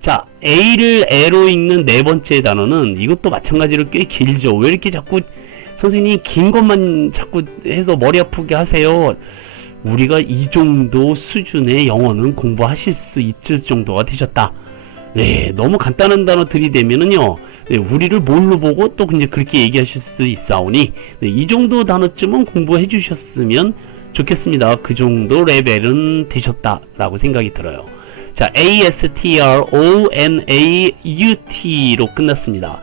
자, A를 A로 읽는 네 번째 단어는 이것도 마찬가지로 꽤 길죠. 왜 이렇게 자꾸 선생님 긴 것만 자꾸 해서 머리 아프게 하세요? 우리가 이 정도 수준의 영어는 공부하실 수 있을 정도가 되셨다. 네, 너무 간단한 단어 들이대면은요, 네, 우리를 뭘로 보고 또 이제 그렇게 얘기하실 수 있사오니, 네, 이 정도 단어쯤은 공부해 주셨으면 좋겠습니다. 그 정도 레벨은 되셨다라고 생각이 들어요. 자, ASTRONAUT로 끝났습니다.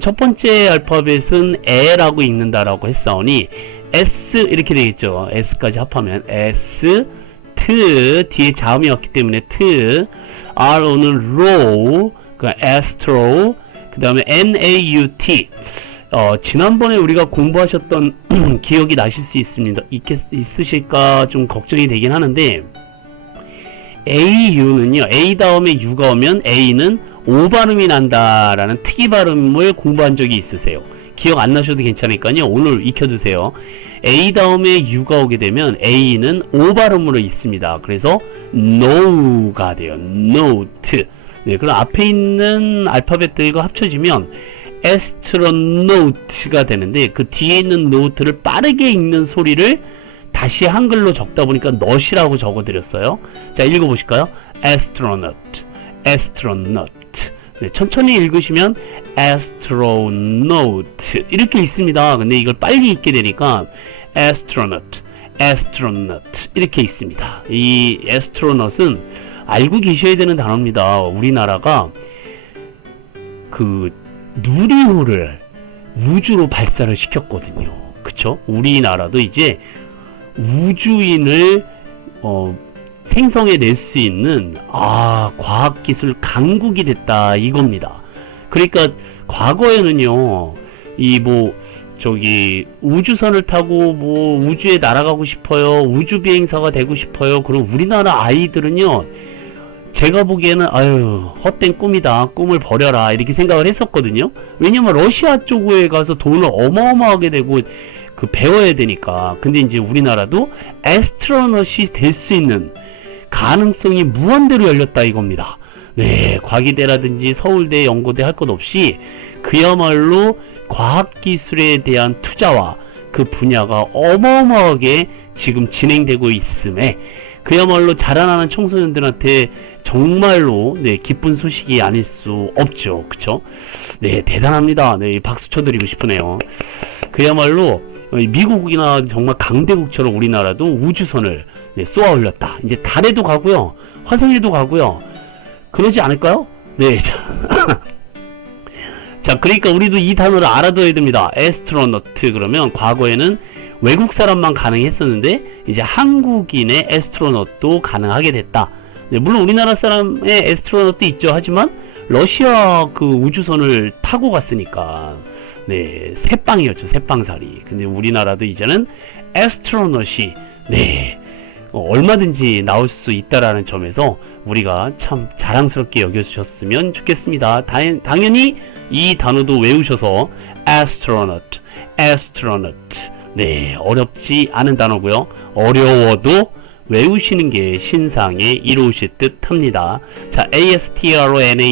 첫 번째 알파벳은 에라고 읽는다라고 했사오니 S 이렇게 되겠죠. S까지 합하면 S, 트, 뒤에 자음이 없기 때문에 트, R오는 로, 그 에스트로, 그 다음에 NAUT. 지난번에 우리가 공부하셨던 기억이 나실 수 있으실까 좀 걱정이 되긴 하는데, AU는요, A 다음에 U가 오면 A는 O 발음이 난다라는 특이 발음을 공부한 적이 있으세요? 기억 안 나셔도 괜찮으니까요, 오늘 익혀두세요. A 다음에 U가 오게 되면 A는 O 발음으로 있습니다. 그래서 No가 돼요. Note. 네, 그럼 앞에 있는 알파벳들과 합쳐지면 Astronaut가 되는데, 그 뒤에 있는 note를 빠르게 읽는 소리를 다시 한글로 적다 보니까 not이라고 적어드렸어요. 자, 읽어보실까요? Astronaut, astronaut. 네, 천천히 읽으시면 astronaut 이렇게 있습니다. 근데 이걸 빨리 읽게 되니까 astronaut, astronaut 이렇게 있습니다. 이 astronaut은 알고 계셔야 되는 단어입니다. 우리나라가 그 누리호를 우주로 발사를 시켰거든요. 그쵸? 우리나라도 이제 우주인을 생성해 낼 수 있는 과학기술 강국이 됐다 이겁니다. 그러니까 과거에는요, 우주선을 타고 우주에 날아가고 싶어요, 우주 비행사가 되고 싶어요. 그럼 우리나라 아이들은요, 제가 보기에는 헛된 꿈이다, 꿈을 버려라 이렇게 생각을 했었거든요. 왜냐면 러시아 쪽에 가서 돈을 어마어마하게 내고 배워야 되니까. 근데 이제 우리나라도 애스트로넛이 될 수 있는 가능성이 무한대로 열렸다 이겁니다. 네, 과기대라든지 서울대, 연고대 할 것 없이 그야말로 과학기술에 대한 투자와 그 분야가 어마어마하게 지금 진행되고 있음에 그야말로 자라나는 청소년들한테 정말로 기쁜 소식이 아닐 수 없죠. 그쵸? 네, 대단합니다. 네, 박수 쳐드리고 싶으네요. 그야말로 미국이나 정말 강대국처럼 우리나라도 우주선을 쏘아 올렸다. 이제 달에도 가고요, 화성에도 가고요. 그러지 않을까요? 네. 자, 그러니까 우리도 이 단어를 알아둬야 됩니다. 에스트로너트. 그러면 과거에는 외국 사람만 가능했었는데 이제 한국인의 에스트로넛도 가능하게 됐다. 네, 물론 우리나라 사람의 에스트로넛도 있죠. 하지만 러시아 그 우주선을 타고 갔으니까 네, 새빵이었죠. 새빵살이. 근데 우리나라도 이제는 에스트로넛이 얼마든지 나올 수 있다라는 점에서 우리가 참 자랑스럽게 여겨주셨으면 좋겠습니다. 당연히 이 단어도 외우셔서 astronaut, astronaut. 네, 어렵지 않은 단어고요. 어려워도 외우시는 게 신상에 이로우실 듯 합니다. 자, astronaut,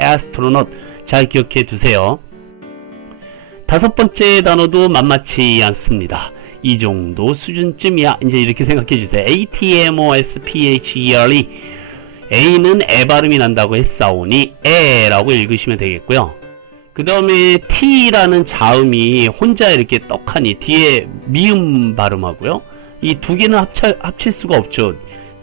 astronaut 잘 기억해 두세요. 다섯 번째 단어도 만만치 않습니다. 이 정도 수준쯤이야. 이제 이렇게 생각해 주세요. ATMOSPHERE. A는 에 발음이 난다고 했사오니 에라고 읽으시면 되겠고요. 그 다음에 T라는 자음이 혼자 이렇게 떡하니 뒤에 미음 발음하고요. 이 두 개는 합칠 수가 없죠.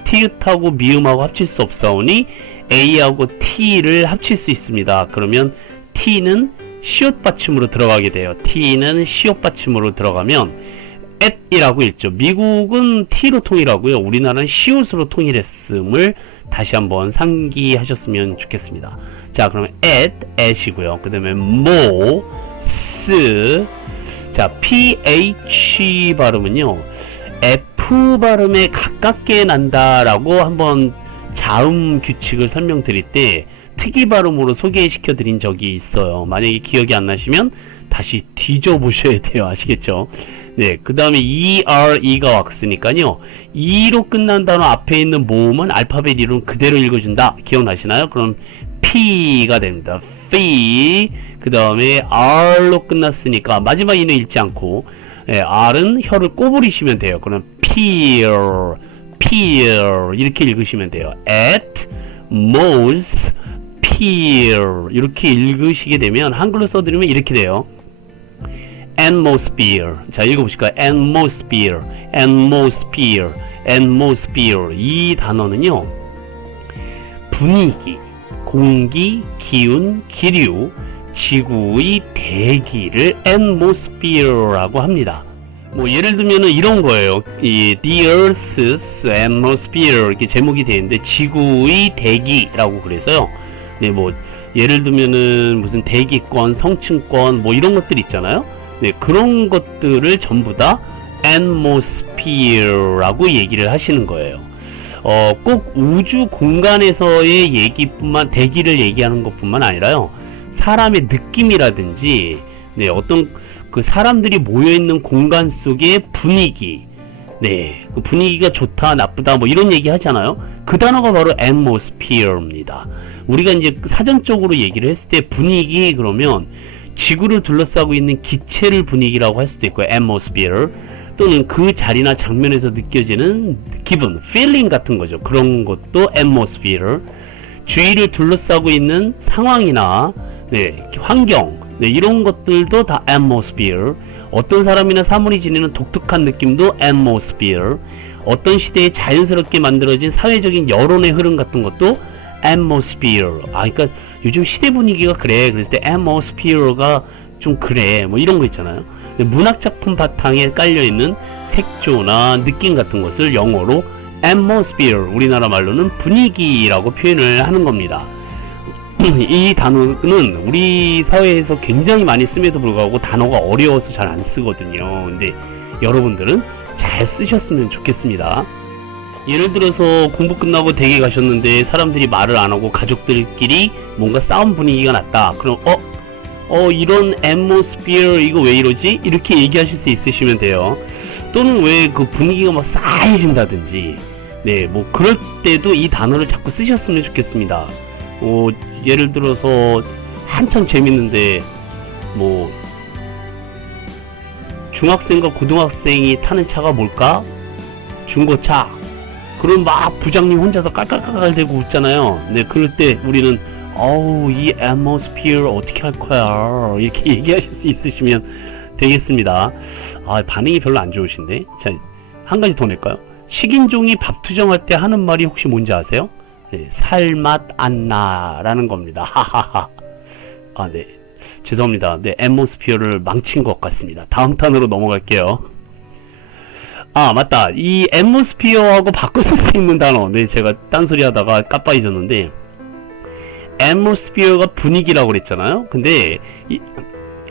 티읕하고 미음하고 합칠 수 없사오니 A하고 T를 합칠 수 있습니다. 그러면 T는 시옷 받침으로 들어가게 돼요. T는 시옷 받침으로 들어가면 at이라고 읽죠. 미국은 T로 통일하고요. 우리나라는 시옷으로 통일했음을 다시 한번 상기하셨으면 좋겠습니다. 자, 그러면 at이고요. 그 다음에 mo, s. 자, ph 발음은요, f 발음에 가깝게 난다라고 한번 자음 규칙을 설명드릴 때 특이 발음으로 소개시켜 드린 적이 있어요. 만약에 기억이 안 나시면 다시 뒤져보셔야 돼요. 아시겠죠? 네, 그 다음에 ERE가 왔으니까요. E로 끝난 단어 앞에 있는 모음은 알파벳 이름 그대로 읽어준다. 기억나시나요? 그럼 P가 됩니다. P. 그 다음에 R로 끝났으니까 마지막 이는 읽지 않고, 예, R은 혀를 꼬부리시면 돼요. 그럼 peer, peer 이렇게 읽으시면 돼요. At most peer 이렇게 읽으시게 되면 한글로 써드리면 이렇게 돼요. atmosphere. 자, 읽어보실까요? atmosphere, atmosphere, atmosphere. 이 단어는요, 분위기, 공기, 기운, 기류, 지구의 대기를 atmosphere라고 합니다. 뭐 예를 들면은 이런 거예요. 이 The Earth's Atmosphere 이렇게 제목이 되는데 지구의 대기라고 그래서요. 네, 뭐 예를 들면은 무슨 대기권, 성층권 뭐 이런 것들 있잖아요. 네, 그런 것들을 전부 다 atmosphere라고 얘기를 하시는 거예요. 꼭 우주 공간에서의 대기를 얘기하는 것뿐만 아니라요. 사람의 느낌이라든지, 네, 어떤 그 사람들이 모여있는 공간 속의 분위기, 네, 그 분위기가 좋다, 나쁘다, 뭐 이런 얘기 하잖아요. 그 단어가 바로 atmosphere입니다. 우리가 이제 사전적으로 얘기를 했을 때 분위기 그러면 지구를 둘러싸고 있는 기체를 분위기라고 할 수도 있고요. atmosphere. 또는 그 자리나 장면에서 느껴지는 기분, feeling 같은 거죠. 그런 것도 atmosphere. 주위를 둘러싸고 있는 상황이나, 네, 환경, 네, 이런 것들도 다 atmosphere. 어떤 사람이나 사물이 지니는 독특한 느낌도 atmosphere. 어떤 시대에 자연스럽게 만들어진 사회적인 여론의 흐름 같은 것도 atmosphere. 그러니까 요즘 시대 분위기가 그래. 그랬을 때 atmosphere가 좀 그래. 뭐 이런 거 있잖아요. 문학작품 바탕에 깔려있는 색조나 느낌 같은 것을 영어로 atmosphere, 우리나라 말로는 분위기라고 표현을 하는 겁니다. 이 단어는 우리 사회에서 굉장히 많이 씀에도 불구하고 단어가 어려워서 잘 안 쓰거든요. 근데 여러분들은 잘 쓰셨으면 좋겠습니다. 예를 들어서 공부 끝나고 댁에 가셨는데 사람들이 말을 안 하고 가족들끼리 뭔가 싸움 분위기가 났다. 그럼 이런 atmosphere 이거 왜 이러지? 이렇게 얘기하실 수 있으시면 돼요. 또는 왜 그 분위기가 막 싸해진다든지, 네, 뭐 그럴 때도 이 단어를 자꾸 쓰셨으면 좋겠습니다. 예를 들어서 한참 재밌는데 뭐 중학생과 고등학생이 타는 차가 뭘까? 중고차. 그럼 막 부장님 혼자서 깔깔깔깔 대고 웃잖아요. 네, 그럴 때 우리는 이 atmosphere 어떻게 할 거야? 이렇게 얘기하실 수 있으시면 되겠습니다. 반응이 별로 안 좋으신데. 자, 한 가지 더 낼까요? 식인종이 밥 투정할 때 하는 말이 혹시 뭔지 아세요? 네, 살맛 안 나라는 겁니다. 하하하. 네. 죄송합니다. 네, atmosphere를 망친 것 같습니다. 다음 탄으로 넘어갈게요. 맞다. 이 atmosphere하고 바꿔 쓸 수 있는 단어. 네, 제가 딴소리 하다가 깜빡이졌는데, atmosphere가 분위기라고 그랬잖아요. 근데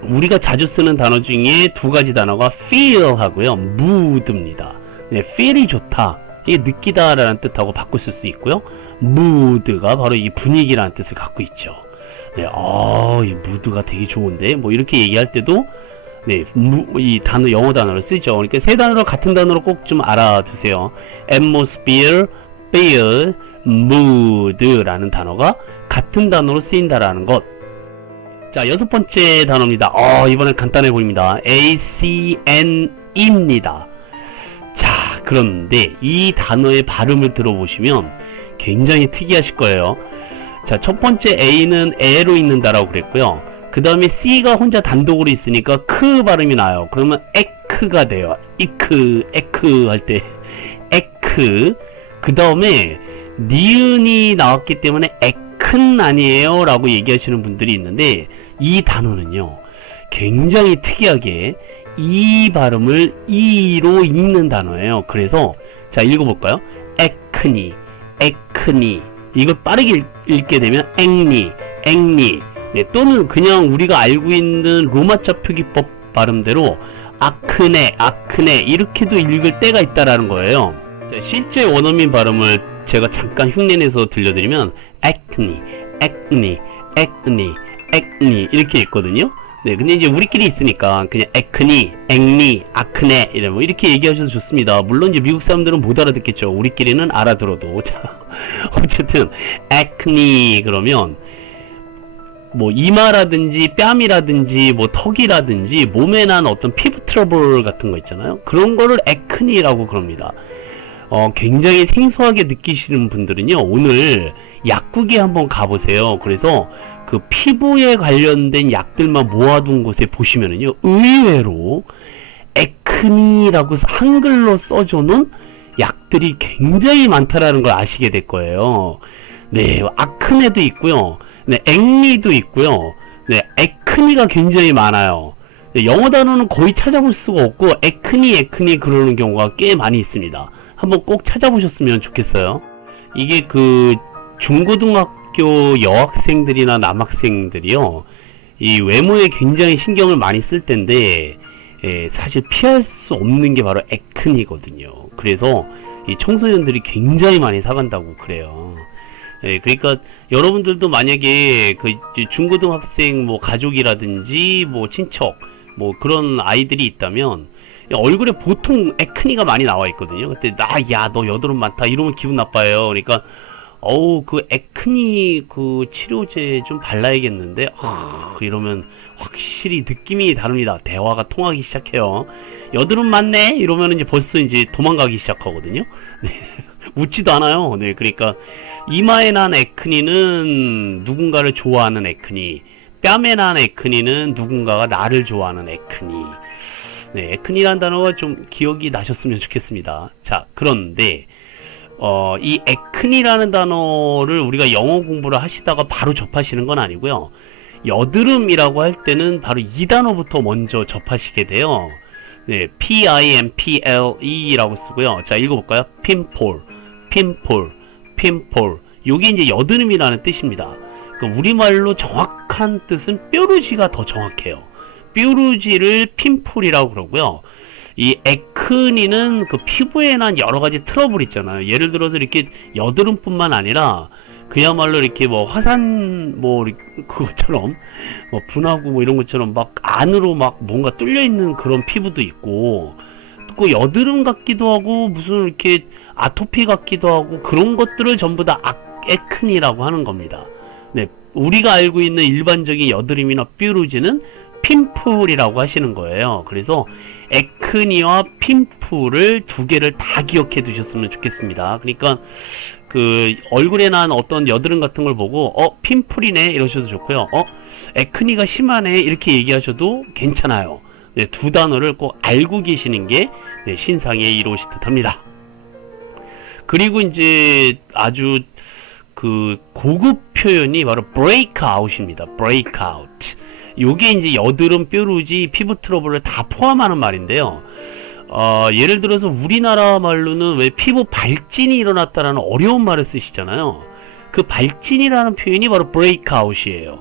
우리가 자주 쓰는 단어 중에 두 가지 단어가 feel 하고요, mood입니다. 네, feel이 좋다, 이게 느끼다 라는 뜻하고 바꿔 쓸 수 있고요, mood가 바로 이 분위기라는 뜻을 갖고 있죠. 네, 이 mood가 되게 좋은데 뭐 이렇게 얘기할 때도, 네, 이 단어, 영어 단어를 쓰죠. 그러니까 세 단어를 같은 단어로 꼭 좀 알아두세요. atmosphere, feel, mood라는 단어가 같은 단어로 쓰인다라는 것. 자, 여섯 번째 단어입니다. 이번엔 간단해 보입니다. ACN입니다. 자, 그런데 이 단어의 발음을 들어보시면 굉장히 특이하실 거예요. 자, 첫 번째 A는 에로 읽는다라고 그랬고요. 그 다음에 C가 혼자 단독으로 있으니까 크 발음이 나요. 그러면 에크가 돼요. 에크 할 때 에크. 그 다음에 니은이 나왔기 때문에 에큰 아니에요 라고 얘기하시는 분들이 있는데, 이 단어는요 굉장히 특이하게 이 발음을 이로 읽는 단어예요. 그래서 자, 읽어볼까요? 에크니, 에크니. 이걸 빠르게 읽게 되면 앵니, 앵니. 네, 또는 그냥 우리가 알고 있는 로마자 표기법 발음대로 아크네, 아크네 이렇게도 읽을 때가 있다라는 거예요. 자, 실제 원어민 발음을 제가 잠깐 흉내내서 들려드리면 acne, acne, acne, acne 이렇게 있거든요. 네, 근데 이제 우리끼리 있으니까 그냥 acne, acne, acne 이렇게 얘기하셔도 좋습니다. 물론 이제 미국 사람들은 못 알아듣겠죠. 우리끼리는 알아들어도. 자, 어쨌든 acne 그러면 뭐 이마라든지 뺨이라든지 뭐 턱이라든지 몸에 난 어떤 피부 트러블 같은 거 있잖아요. 그런 거를 액니라고 그럽니다. 굉장히 생소하게 느끼시는 분들은요, 오늘 약국에 한번 가보세요. 그래서 그 피부에 관련된 약들만 모아둔 곳에 보시면은요, 의외로 액니라고 한글로 써줘놓은 약들이 굉장히 많다라는 걸 아시게 될 거예요. 네, 아크네도 있고요. 네, 액니도 있고요. 네, 액니가 굉장히 많아요. 네, 영어 단어는 거의 찾아볼 수가 없고 액니 그러는 경우가 꽤 많이 있습니다. 한번 꼭 찾아보셨으면 좋겠어요. 이게 그 중고등학교 여학생들이나 남학생들이요, 이 외모에 굉장히 신경을 많이 쓸 텐데, 사실 피할 수 없는 게 바로 액니거든요. 그래서 이 청소년들이 굉장히 많이 사간다고 그래요. 그러니까 여러분들도 만약에 그 중고등학생 뭐 가족이라든지 뭐 친척 뭐 그런 아이들이 있다면 얼굴에 보통 액니가 많이 나와 있거든요. 그때 야 너 여드름 많다 이러면 기분 나빠요. 그러니까 그 액니 그 치료제 좀 발라야겠는데 이러면 확실히 느낌이 다릅니다. 대화가 통하기 시작해요. 여드름 많네 이러면 이제 벌써 이제 도망가기 시작하거든요. 네. 웃지도 않아요. 네, 그러니까 이마에 난 액니는 누군가를 좋아하는 액니, 뺨에 난 액니는 누군가가 나를 좋아하는 액니. 네, 액니라는 단어가 좀 기억이 나셨으면 좋겠습니다. 자, 그런데 이 액니라는 단어를 우리가 영어 공부를 하시다가 바로 접하시는 건 아니고요. 여드름이라고 할 때는 바로 이 단어부터 먼저 접하시게 돼요. 네, P-I-M-P-L-E라고 쓰고요. 자, 읽어볼까요? 핀폴. 요게 이제 여드름이라는 뜻입니다. 그러니까 우리말로 정확한 뜻은 뾰루지가 더 정확해요. 뾰루지를 핀폴이라고 그러고요. 이 액니는 그 피부에 난 여러 가지 트러블 있잖아요. 예를 들어서 이렇게 여드름뿐만 아니라 그야말로 이렇게 뭐 화산 뭐 그것처럼 뭐 분하고 뭐 이런 것처럼 막 안으로 막 뭔가 뚫려 있는 그런 피부도 있고, 또 여드름 같기도 하고 무슨 이렇게 아토피 같기도 하고, 그런 것들을 전부 다 액니라고 하는 겁니다. 네, 우리가 알고 있는 일반적인 여드름이나 뾰루지는 핀풀이라고 하시는 거예요. 그래서 액니와 핀풀을 두 개를 다 기억해 두셨으면 좋겠습니다. 그러니까 그 얼굴에 난 어떤 여드름 같은 걸 보고 핀풀이네 이러셔도 좋고요. 액니가 심하네 이렇게 얘기하셔도 괜찮아요. 네, 두 단어를 꼭 알고 계시는 게 신상에 이로우실 듯합니다. 그리고 이제 아주 그 고급 표현이 바로 breakout입니다. breakout. 요게 이제 여드름, 뾰루지, 피부 트러블을 다 포함하는 말인데요. 예를 들어서 우리나라 말로는 왜 피부 발진이 일어났다라는 어려운 말을 쓰시잖아요. 그 발진이라는 표현이 바로 breakout이에요.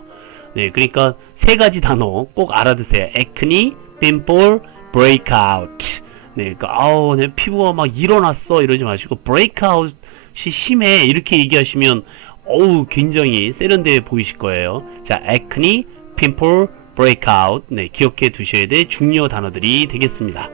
네, 그러니까 세 가지 단어 꼭 알아두세요. acne, pimple, breakout. 네, 그러니까 내 피부가 막 일어났어 이러지 마시고 breakout이 심해 이렇게 얘기하시면 굉장히 세련되어 보이실 거예요. 자, acne, pimple, breakout. 네, 기억해 두셔야 될 중요 단어들이 되겠습니다.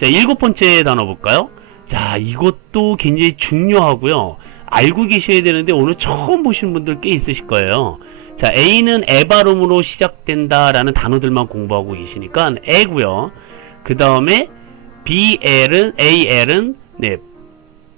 자, 7번째 단어 볼까요? 자, 이것도 굉장히 중요하고요. 알고 계셔야 되는데 오늘 처음 보시는 분들 꽤 있으실 거예요. 자, A는 에 발음으로 시작된다라는 단어들만 공부하고 계시니까 에고요. 그 다음에 AL은 네,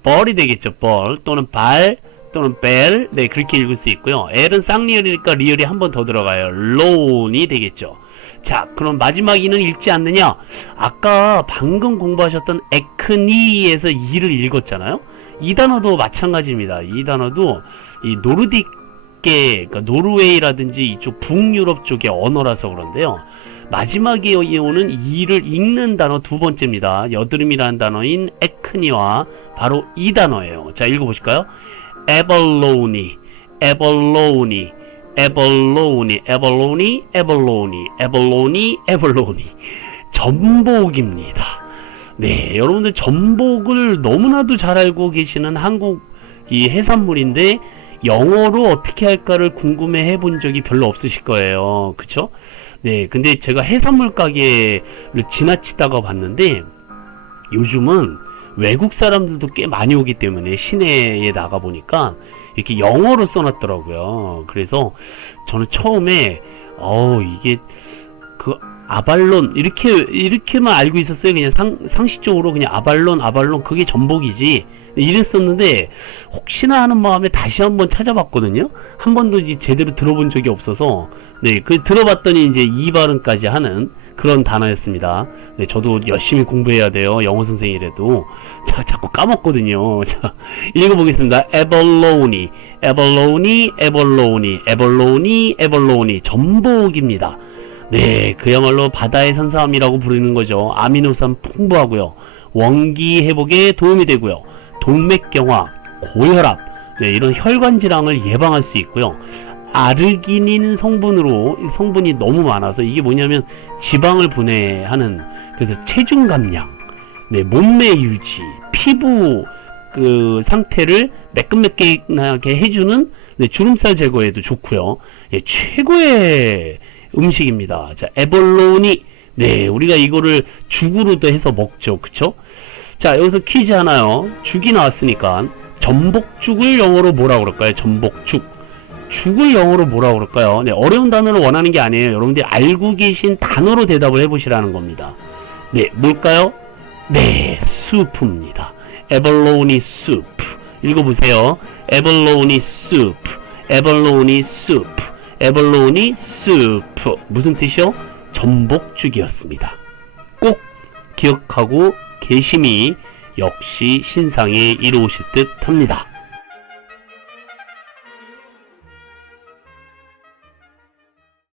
벌이 되겠죠. 벌 또는 발 또는 벨. 네, 그렇게 읽을 수 있고요. L은 쌍리을이니까 리을이 한 번 더 들어가요. 론이 되겠죠. 자, 그럼 마지막 이는 읽지 않느냐? 아까 방금 공부하셨던 액니에서 이를 읽었잖아요. 이 단어도 마찬가지입니다. 이 단어도 이 노르딕계, 그러니까 노르웨이라든지 이쪽 북유럽 쪽의 언어라서 그런데요. 마지막에 오는 이를 읽는 단어 두 번째입니다. 여드름이라는 단어인 액니와 바로 이 단어예요. 자, 읽어보실까요? 에벌로니, 에벌로니, 에벌로니, 에벌로니, 에벌로니, 에벌로니, 에벌로니. 전복입니다. 네, 여러분들 전복을 너무나도 잘 알고 계시는 한국 이 해산물인데 영어로 어떻게 할까를 궁금해 해본 적이 별로 없으실 거예요. 그쵸? 네, 근데 제가 해산물 가게를 지나치다가 봤는데 요즘은 외국 사람들도 꽤 많이 오기 때문에 시내에 나가 보니까 이렇게 영어로 써놨더라고요. 그래서 저는 처음에 이게 그 아발론 이렇게만 알고 있었어요. 그냥 상식적으로 그냥 아발론 그게 전복이지 이랬었는데, 혹시나 하는 마음에 다시 한번 찾아봤거든요. 한 번도 제대로 들어본 적이 없어서, 네, 그 들어봤더니 이제 이 발음까지 하는 그런 단어였습니다. 네, 저도 열심히 공부해야 돼요. 영어 선생이라도. 자, 자꾸 까먹거든요. 자, 읽어보겠습니다. 에벌로니, 전복입니다. 네, 그야말로 바다의 산삼이라고 부르는 거죠. 아미노산 풍부하고요. 원기 회복에 도움이 되고요. 동맥경화, 고혈압, 네, 이런 혈관 질환을 예방할 수 있고요. 아르기닌 성분이 너무 많아서 이게 뭐냐면 지방을 분해하는, 그래서 체중 감량, 네, 몸매 유지, 피부 그 상태를 매끈매끈하게 해주는, 네, 주름살 제거에도 좋고요. 예, 최고의 음식입니다. 자, 에볼로니. 네, 우리가 이거를 죽으로도 해서 먹죠. 그쵸? 자, 여기서 퀴즈 하나요. 죽이 나왔으니까 전복죽을 영어로 뭐라 그럴까요? 전복죽. 죽을 영어로 뭐라 그럴까요? 네, 어려운 단어를 원하는 게 아니에요. 여러분들이 알고 계신 단어로 대답을 해보시라는 겁니다. 네, 뭘까요? 네, 수프입니다. 에벌로니 수프. 읽어보세요. 에벌로니 수프. 에벌로니 수프. 에벌로니 수프. 무슨 뜻이요? 전복죽이었습니다. 꼭 기억하고 계심이 역시 신상에 이로우실 듯 합니다.